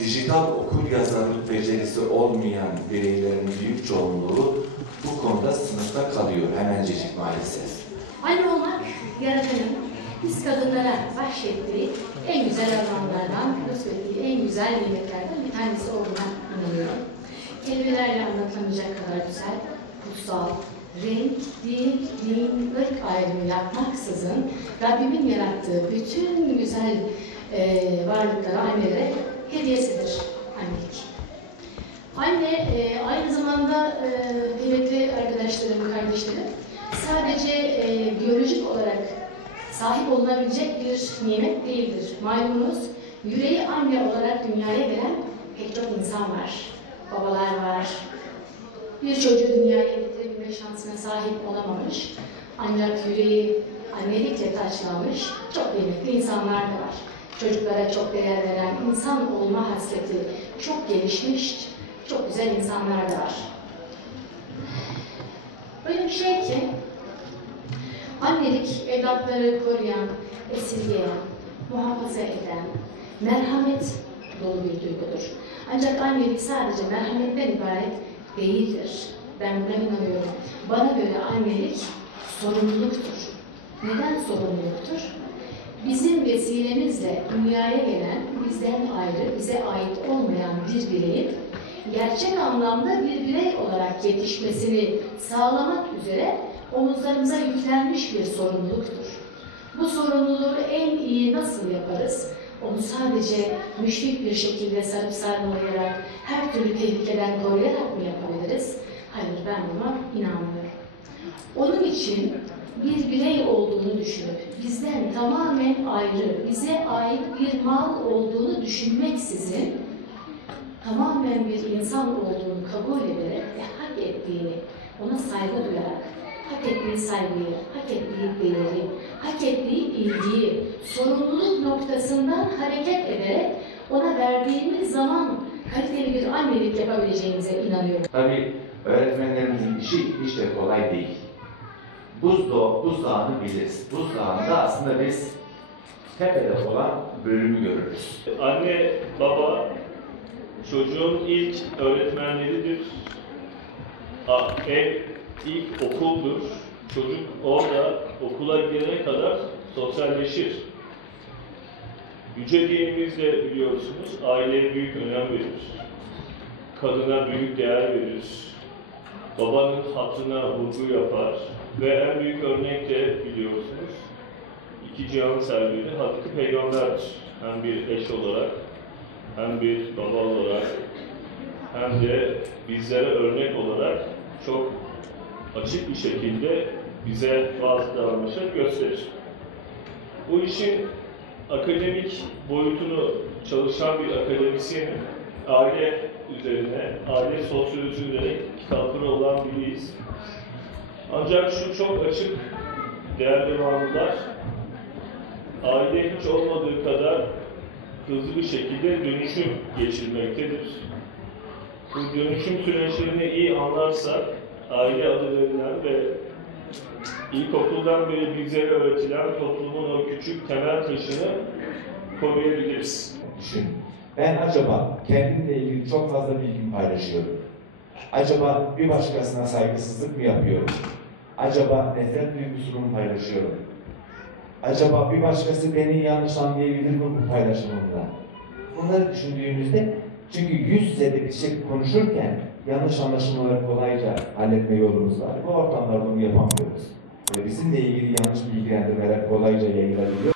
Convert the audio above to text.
Dijital okuryazarlık becerisi olmayan bireylerin büyük çoğunluğu bu konuda sınıfta kalıyor hemencecik maalesef. Anne olmak Yaradan'ın biz kadınlara bahşettiği en güzel armağanlardan, lütfettiği en güzel nimetlerden bir tanesi olduğuna inanıyorum. Kelimelerle anlatılamayacak kadar güzel, kutsal, renk, din, ırk ayrımı yapmaksızın Rabbimin yarattığı bütün güzel varlıklara, annelere hediyesidir annelik. Anne aynı zamanda kıymetli arkadaşlarım, kardeşlerim, sadece biyolojik olarak sahip olunabilecek bir nimet değildir. Malumunuz, yüreği anne olarak dünyaya gelen pek çok insan var. Babalar var. Bir çocuğu dünyaya getirebilme şansına sahip olamamış. Ancak yüreği annelikle taçlanmış çok kıymetli insanlar da var. Çocuklara çok değer veren, insan olma hasreti çok gelişmiş, çok güzel insanlar da var. Böyle bir şey ki, annelik evlatları koruyan, esirgeyen, muhafaza eden, merhamet dolu bir duygudur. Ancak annelik sadece merhametten ibaret değildir. Ben buna inanıyorum. Bana göre annelik sorumluluktur. Neden sorumluluktur? Bizim vesilemizle dünyaya gelen, bizden ayrı, bize ait olmayan bir bireyin gerçek anlamda bir birey olarak yetişmesini sağlamak üzere omuzlarımıza yüklenmiş bir sorumluluktur. Bu sorumluluğu en iyi nasıl yaparız? Onu sadece müşfik bir şekilde sarıp sarmalayarak, her türlü tehlikeden koruyarak mı yapabiliriz? Hayır, ben buna inanmıyorum. Onun için bir birey olduğunu düşünüp, bizden tamamen ayrı, bize ait bir mal olduğunu düşünmeksizin, tamamen bir insan olduğunu kabul ederek ve hak ettiğini, ona saygı duyarak, hak ettiği saygıyı, hak ettiği değeri, hak ettiği ilgiyi, sorumluluk noktasından hareket ederek ona verdiğimiz zaman kaliteli bir annelik yapabileceğimize inanıyorum. Tabii öğretmenlerimizin işi hiç de kolay değil. Buzdağını biliriz. Buzdağında aslında biz tepede olan bölümü görürüz. Anne, baba çocuğun ilk öğretmenleridir. Ev ilk okuldur. Çocuk orada okula gidene kadar sosyalleşir. Yüce dinimizde biliyorsunuz aileye büyük önem verir. Kadına büyük değer verir. Babanın hatırına vurgu yapar. Ve en büyük örnek de biliyorsunuz iki cihan serveri Hazreti Peygamber'dir. Hem bir eş olarak, hem bir baba olarak, hem de bizlere örnek olarak çok açık bir şekilde bize bazı davranışlar gösterir. Bu işin akademik boyutunu çalışan bir akademisyenin aile üzerine, aile sosyolojisi üzerine kitapları olan biriyiz. Ancak şu çok açık, değerli bağımlılar, aile hiç olmadığı kadar hızlı bir şekilde dönüşüm geçirmektedir. Bu dönüşüm süreçlerini iyi anlarsak, aile adı verilen ve ilkokuldan beri bize öğretilen toplumun o küçük temel taşını koruyabiliriz. Düşün, ben acaba kendimle ilgili çok fazla bilgi paylaşıyorum. Acaba bir başkasına saygısızlık mı yapıyorum? Acaba nefret duygusunu mu paylaşıyorum? Acaba bir başkası beni yanlış anlayabilir mi bu paylaşımımla? Bunları düşündüğümüzde, çünkü yüz yüze de bir şey konuşurken yanlış anlaşılmaları kolayca halletme yolumuz var. Bu ortamlarda bunu yapamıyoruz. Ve bizimle ilgili yanlış bilgilendirmeler kolayca yayılabiliyor.